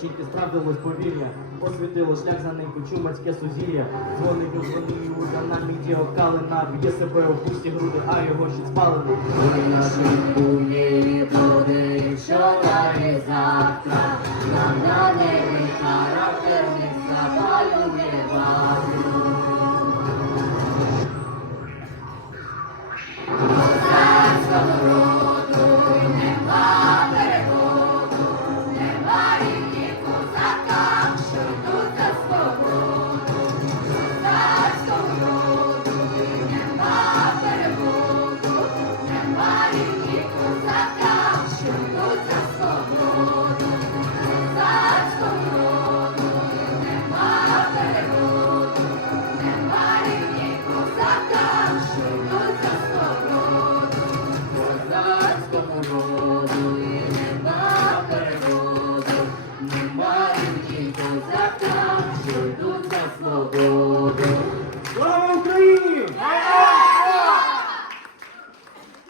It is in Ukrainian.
чіки справдилось повір'я, освітило шлях за ним чумацьке сузір'я. Дзвонить у дзвоні у на міді калина, б'є себе у пусті груди, а його ще спалено. Козацькому заводу і нема переводу, немає ні козака, що йдуть за свободу.